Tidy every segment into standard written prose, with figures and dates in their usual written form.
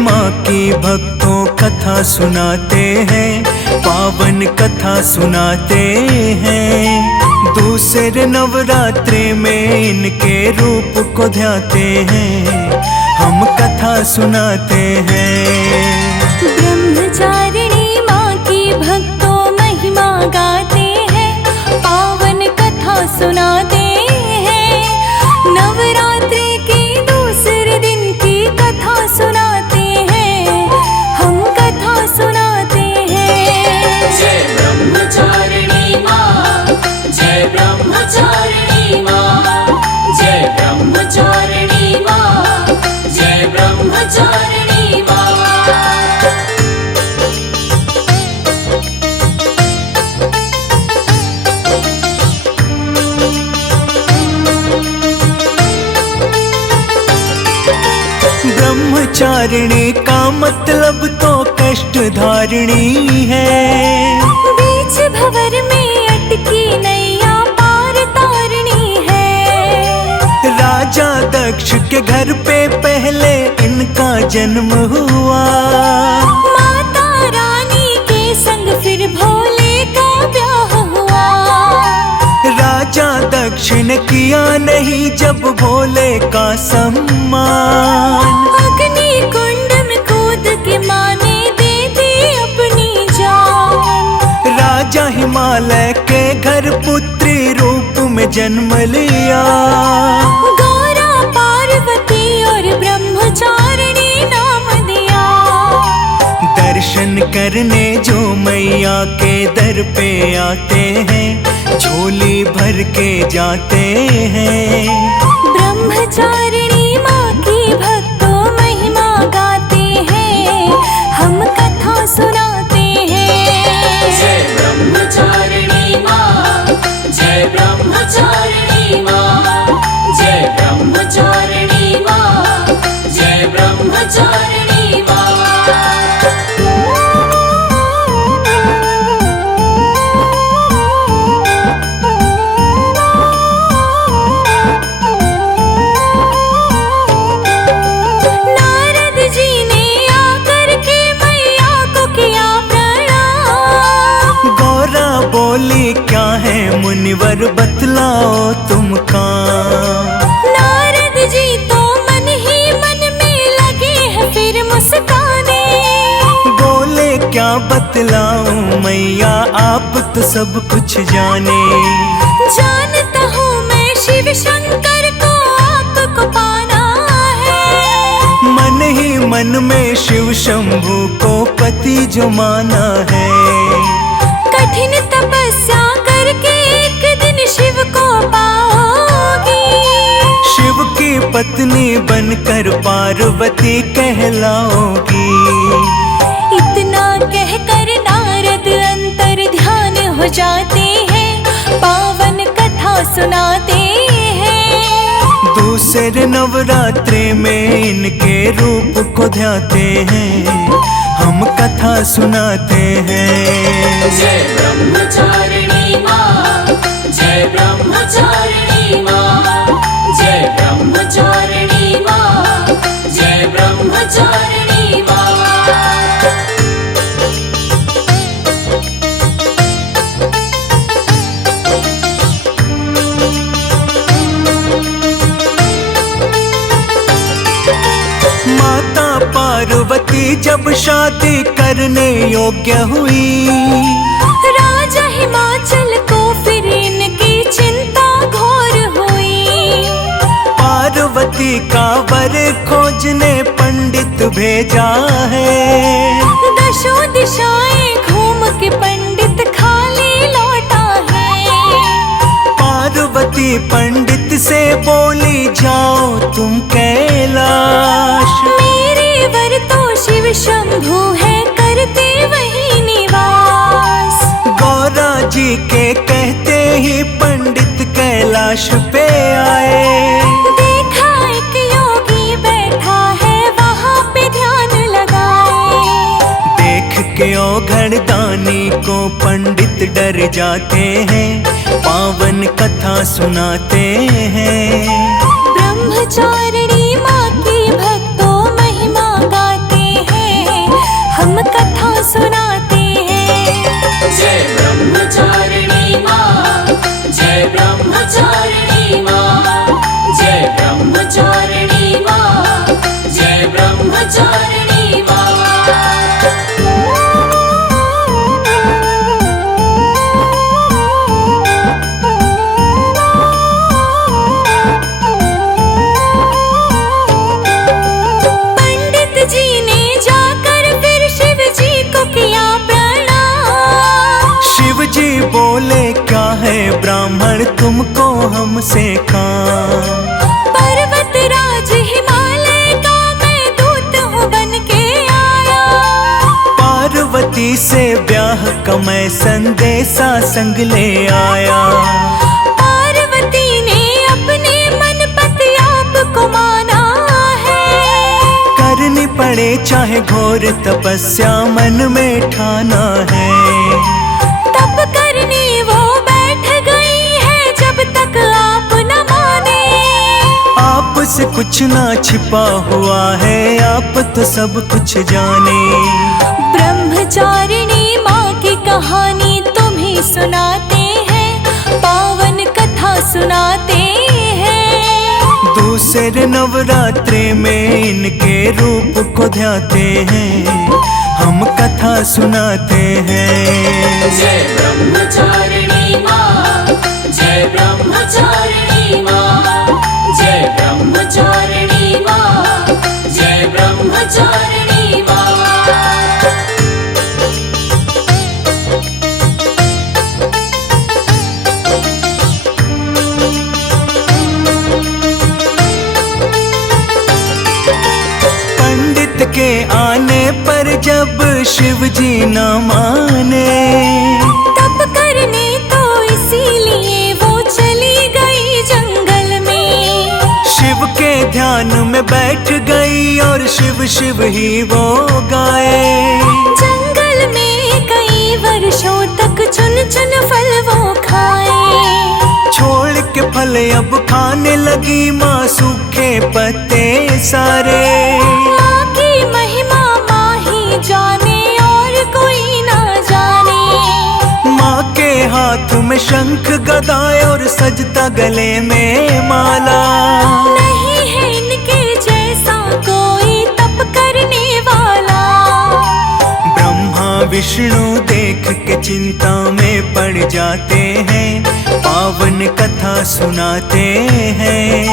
माँ की भक्तों कथा सुनाते हैं, पावन कथा सुनाते हैं। दूसरे नवरात्रि में इनके रूप को ध्याते हैं, हम कथा सुनाते हैं। ब्रह्मचारिणी माँ की भक्तों महिमा गाते हैं, पावन कथा सुनाते हैं। नवरात्रि के दूसरे दिन की कथा सुनाते हैं, हम कथा सुनाते हैं। जय ब्रह्मचारिणी माँ, जय ब्रह्मचारिणी माँ, जय ब्रह्मचारिणी माँ, जय ब्रह्मचारिणी माँ। ब्रह्मचारिणी का मतलब तो कष्ट धारिणी है, बीच भंवर में अटकी नैया पार तारनी है। राजा दक्ष के घर पे पहले इनका जन्म हुआ, माता रानी के संग फिर भोले का ब्याह हुआ। राजा दक्ष ने किया नहीं जब भोले का सम्मान, अग्नि कुंड में कूद के माँ ने दे दी अपनी जान। राजा हिमालय के घर पुत्री रूप में जन्म लिया, गौरा पार्वती और ब्रह्मचारिणी नाम दिया। दर्शन करने जो मैया के दर पे आते हैं, झोली भर के जाते हैं। ब्रह्मचारिणी माँ की भक्तों महिमा गाते हैं, हम कथा सुनाते हैं। जय ब्रह्मचारिणी माँ, जय ब्रह्मचारिणी माँ, जय ब्रह्मचारिणी माँ, जय ब्रह्मचारिणी माँ। नारद जी ने आकर के मैया को किया प्रणाम। गौरा बोली क्या है मुनिवर बतलाओ तुम काम। नारद जी तो मन ही मन में लगे हैं फिर मुस्काने। बोले क्या बतलाऊं मैया आप तो सब कुछ जाने। जानता हूँ मैं शिव शंकर को आपको पाना है। मन ही मन में शिव शंभू को पति जो माना है। कठिन तपस्या करके एक दिन शिव को पाओगी। शिव की पत्नी बनकर पार्वती कहलाओगी। इतना कहकर नारद अंतर ध्यान हो जाते हैं, पावन कथा सुनाते हैं। दूसरे नवरात्रि में इनके रूप को ध्याते हैं, हम कथा सुनाते हैं। जय ब्रह्मचारिणी माँ, जय ब्रह्मचारिणी माँ, जय ब्रह्मचारिणी माँ, जय ब्रह्मचारिणी माँ। माता पार्वती जब शादी करने योग्य हुई, राजा हिमाचल को फिर इनकी चिंता घोर हुई। पार्वती का वर खोजने पंडित भेजा है। दशों दिशाएं घूम के पंडित खाली लौटा है। पार्वती पंडित से बोली जाओ तुम कैलाश। मेरे वर तो शिव शंभू है करते वही निवास। गौरा जी के कहते ही पंडित कैलाश पे आए। देखा एक योगी बैठा है वहाँ पे ध्यान लगाए। देख के औघड़ दानी को पंडित डर जाते हैं, पावन कथा सुनाते हैं। ब्रह्मचारिणी माँ की भक्तों महिमा गाते हमसे काम। पर्वत राज हिमालय का मैं दूत हूँ बन के आया। पार्वती से ब्याह का मैं संदेशा संग ले आया। पार्वती ने अपने मन पति आपको माना है। करनी पड़े चाहे घोर तपस्या मन में ठाना है। तप करने वो बैठ गई है जब तक आप न माने। आपसे कुछ ना छिपा हुआ है, आप तो सब कुछ जाने। ब्रह्मचारिणी माँ की कहानी तुम्हें सुनाते हैं, पावन कथा सुनाते हैं। दूसरे नवरात्रि में इनके रूप को ध्याते हैं, हम कथा सुनाते हैं। जय ब्रह्मचारिणी माँ, जय ब्रह्मचारिणी माँ, जय ब्रह्मचारिणी माँ, जय ब्रह्मचारिणी माँ। पंडित के आने पर जब शिव जी न माने, तप करने तो इसीलिए वो चली गई जंगल में। शिव के ध्यान में बैठ गई और शिव शिव ही वो गाए। जंगल में कई वर्षों तक चुन चुन फल वो खाए। छोड़ के फल अब खाने लगी माँ सूखे पत्ते सारे। माँ की महिमा माँ ही जाने और कोई ना जाने। माँ के हाथ में शंख गदा और सजता गले में माला। नहीं है इनके जैसा कोई तप करने वाला। ब्रह्मा विष्णु देख के चिंता में पड़ जाते हैं, पावन कथा सुनाते हैं।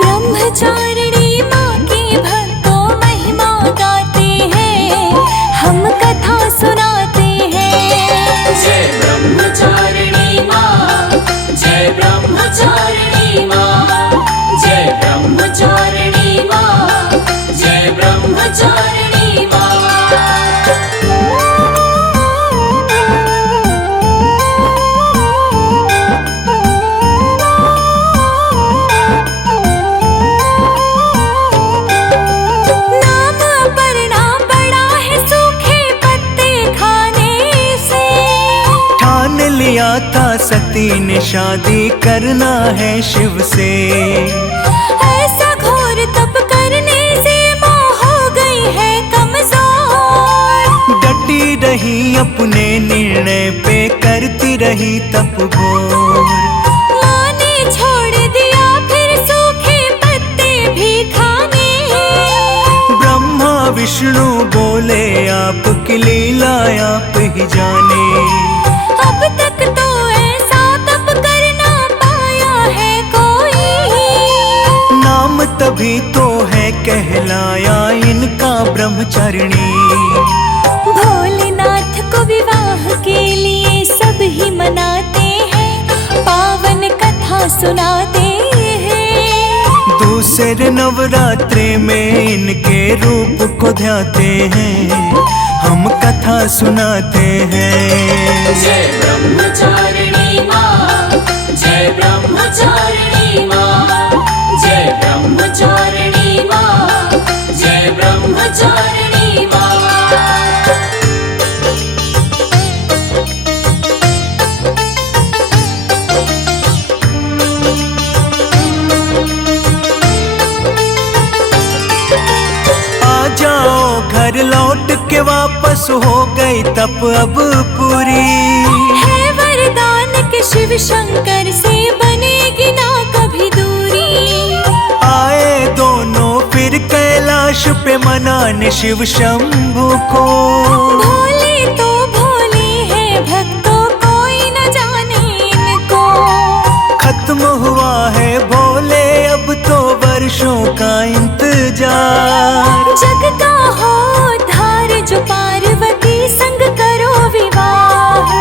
ब्रह्मचारिणी माँ की भक्तों महिमा गाते हैं, हम कथा सुनाते हैं। जय ब्रह्मचारिणी माँ, जय ब्रह्मचारिणी माँ, जय ब्रह्मचारिणी माँ, जय ब्रह्मचारिणी माँ। नाम अपर्णा पड़ा है सूखे पत्ते खाने से। ठान लिया था सती ने शादी करना है शिव से। ऐसा घोर तप करने से माँ हो गई है कमजोर। डटी रही अपने निर्णय पे, करती रही तप घोर। माँ ने छोड़ दिया फिर सूखे पत्ते भी खाने। ब्रह्मा विष्णु बोले आपकी लीला आप ही जाने। अब तक तो ऐसा तप करना पाया है कोई। नाम तभी तो है कहलाया इनका ब्रह्मचारिणी। भोलेनाथ को विवाह के लिए सब ही मनाते हैं, पावन कथा सुनाते हैं। दूसरे नवरात्रि में इनके रूप को ध्याते हैं, हम कथा सुनाते हैं। जय ब्रह्मचारिणी माँ, जय ब्रह्मचारिणी माँ, जय ब्रह्मचारिणी माँ, जय ब्रह्मचारिणी माँ। आ जाओ घर लौट के वापस, हो गई तप अब पूरी। है वरदान के शिव शंकर से बनेगी ना कभी दूरी। आए दोनों फिर कैलाश पे मनाने शिव शंभु को। भोले तो भोले हैं भक्तों कोई न जाने इनको। खत्म हुआ है भोले अब तो वर्षों का इंतजार। जग का हो धार जो पार्वती संग करो विवाह।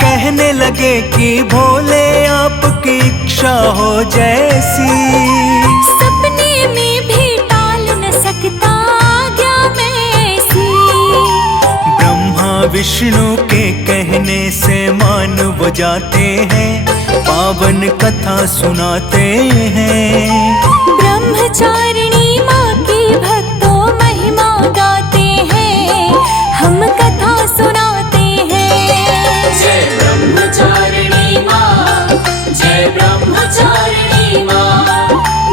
कहने लगे कि भोले आपकी इच्छा हो जैसी। सपने में भी टाल न सकता आज्ञा में ऐसी। ब्रह्मा विष्णु के कहने से मान वो जाते हैं, पावन कथा सुनाते हैं। ब्रह्मचारिणी माँ की भक्तों महिमा गाते हैं, हम कथा सुनाते हैं। जय ब्रह्मचारिणी माँ, जय ब्रह्मचारिणी माँ,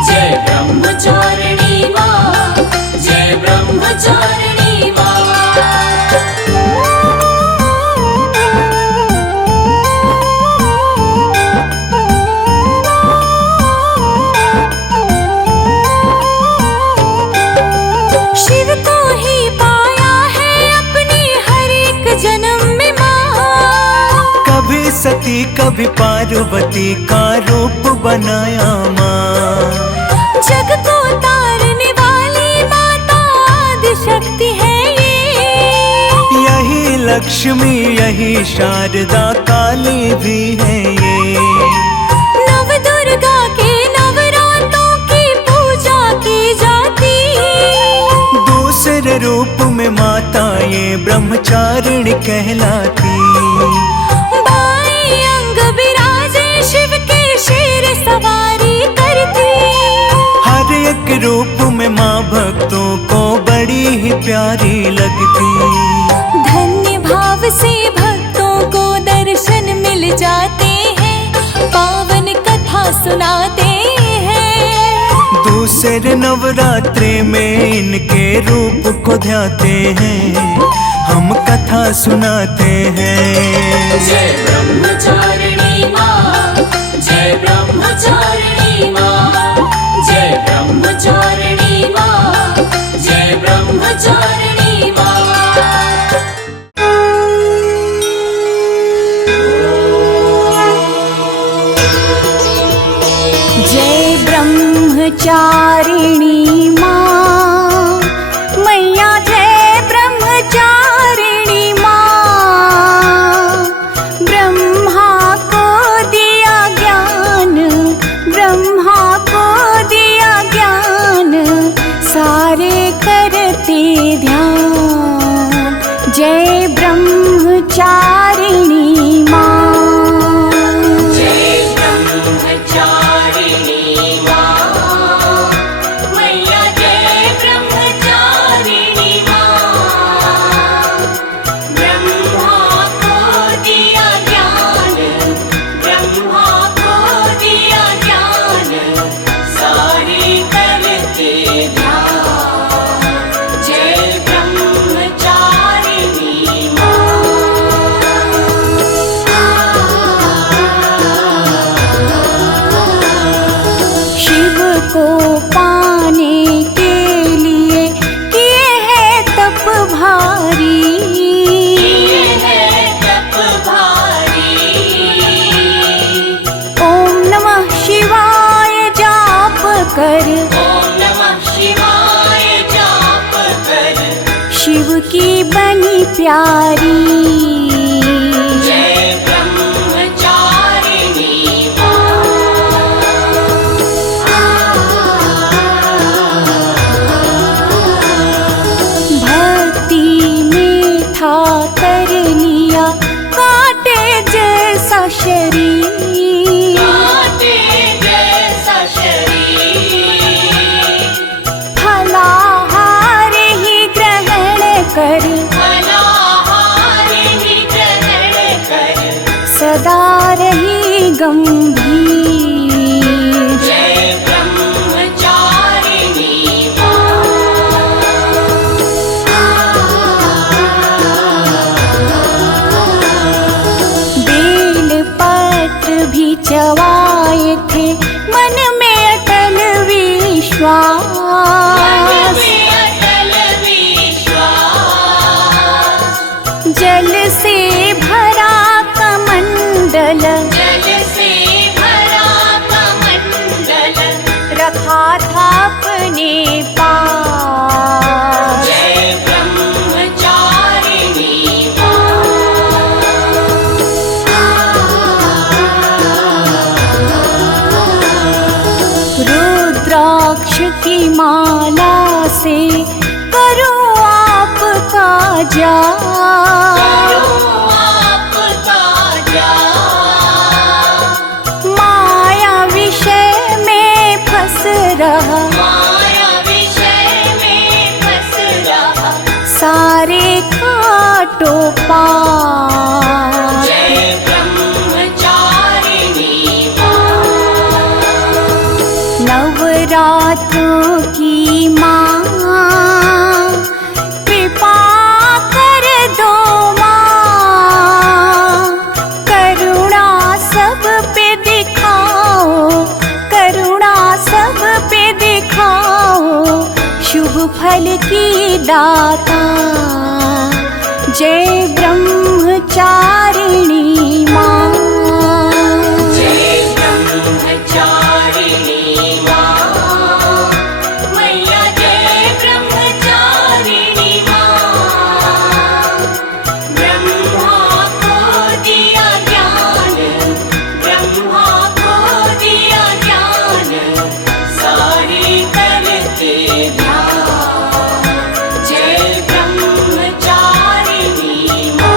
जय ब्रह्मचारिणी माँ, जय ब्रह्मचारिणी माँ। शिव को ही पाया है अपनी हर एक जन्म में माँ। कभी सती कभी पार्वती का रूप बनाया माँ। जग को तारने वाली माता आदि शक्ति है ये। यही लक्ष्मी यही शारदा काली भी है ये। नव दुर्गा के नवरात्रों की पूजा की जाती। दूसरे रूप में माता ये ब्रह्मचारिणी कहलाती। बाएं अंग विराजे शिव के शेर सवारी करती। हर एक रूप में माँ भक्तों को बड़ी ही प्यारी लगती। धन्य भाव से भक्तों को दर्शन मिल जाते हैं, पावन कथा सुनाते हैं। दूसरे नवरात्रि में इनके रूप को ध्याते हैं, हम कथा सुनाते हैं। जय ब्रह्मचारिणी माँ, जय ब्रह्मचारिणी माँ, जय ब्रह्मचारिणी माँ, जय ब्रह्मचारिणी माँ। जय ब्रह्मचारिणी माँ, मैया जय ब्रह्मचारिणी माँ। ब्रह्मा को दिया ज्ञान, ब्रह्मा को दिया ज्ञान, सारे करते ध्यान। जय ब्रह्मचारिणी माँ। को पाने के लिए किए हैं तप भारी। किए हैं तप भारी। ओम नमः शिवाय जाप कर, ओम नमः शिवाय जाप कर, शिव की बनी प्यारी। फलाहार जा, माया विषय में फंस रहा, सारे काटो पार। जय ब्रह्मचारिणी माँ, नवरात्रों की माँ, कृपा कर दो माँ, करुणा सब पे दिखाओ, करुणा सब पे दिखाओ, शुभ फल की दाता। जय ब्रह्मचारिणी माँ, जय ब्रह्मचारिणी माँ, मैया जय ब्रह्मचारिणी माँ। ब्रह्मा को दिया ज्ञान, ब्रह्मा को दिया ज्ञान, सारे करते ध्यान। जय ब्रह्मचारिणी माँ।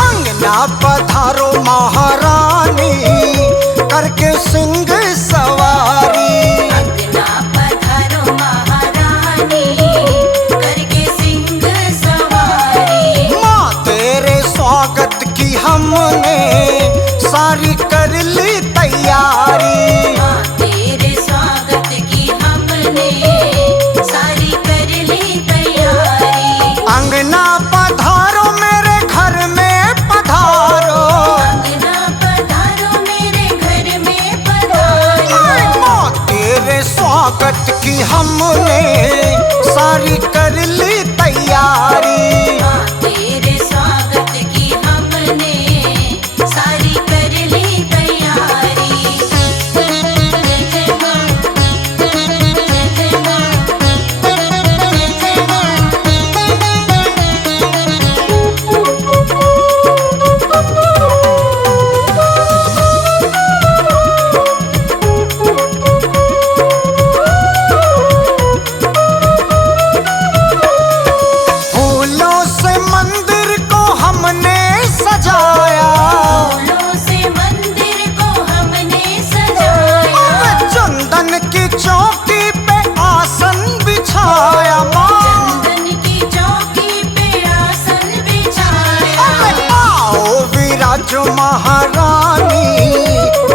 अंगना पधारो महारानी, करके सिंह सवारी। अंगना पधारो महारानी, करके सिंह सवारी। माँ तेरे स्वागत की हमने सारी कर ली तैयारी। माँ तेरे स्वागत की हमने सारी कर ली तैयारी। अंगना पधारो मेरे घर में पधारो, अंगना पधारो मेरे घर में पधारो। माँ तेरे स्वागत की हमने सारी कर ली तैयारी। माँ तेरे स्वागत की हमने सारी कर ली तैयारी। जय जय माँ, जय जय माँ, जय जय माँ। फूलों से मंदिर को हमने सजाया, फूलों से मंदिर को हमने सजाया। चंदन की चौकी पे आसन बिछाया। माँ चंदन की चौकी पे आसन बिछाया। आओ विराजो महारानी,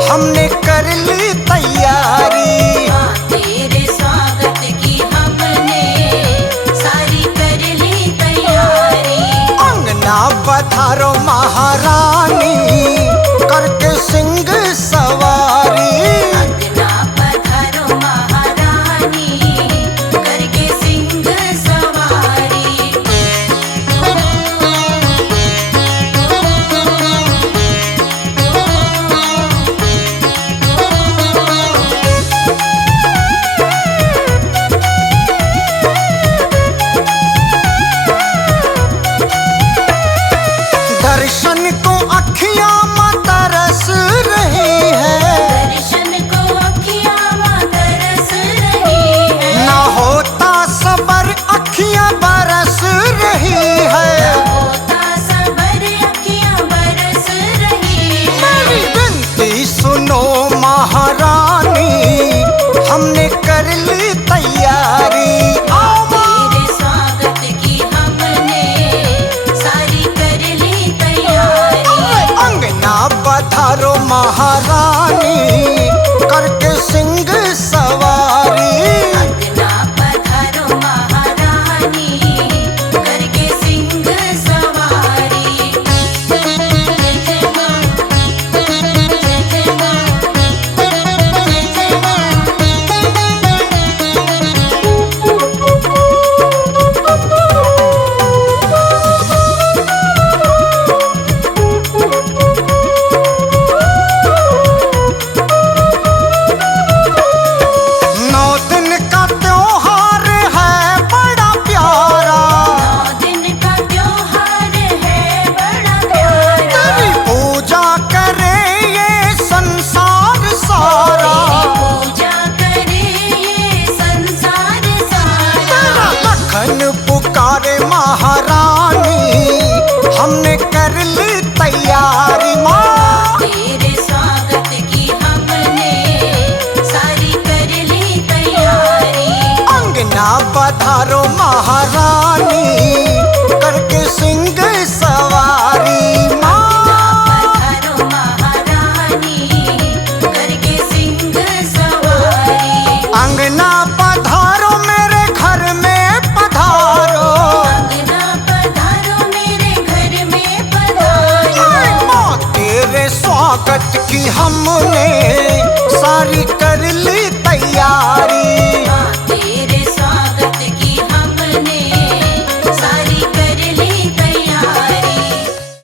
हमने कर ली तैयारी। माँ तेरे स्वागत की हमने सारी कर ली तैयारी। अंगना पधारो महारानी, करके सिंह सवारी। अंगना पधारो महारानी, करके सिंह सवारी। दर्शन को अखियां माँ तरस रही है, दर्शन को अखियाँ माँ तरस रही है। ना होता सबर अखियां बरस रही है। होता सबर अखियाँ बरस रही है। मेरी विनती सुनो महारानी, हमने कर ली तैयारी। आओ माँ। तेरे स्वागत की हमने सारी कर ली तैयारी। अंगना पधारो महारानी, करके सिंह सवारी। अंगना पधारो महारानी, करके सिंह सवारी। जय जय माँ, जय जय माँ, जय जय माँ। कि हमने सारी कर ली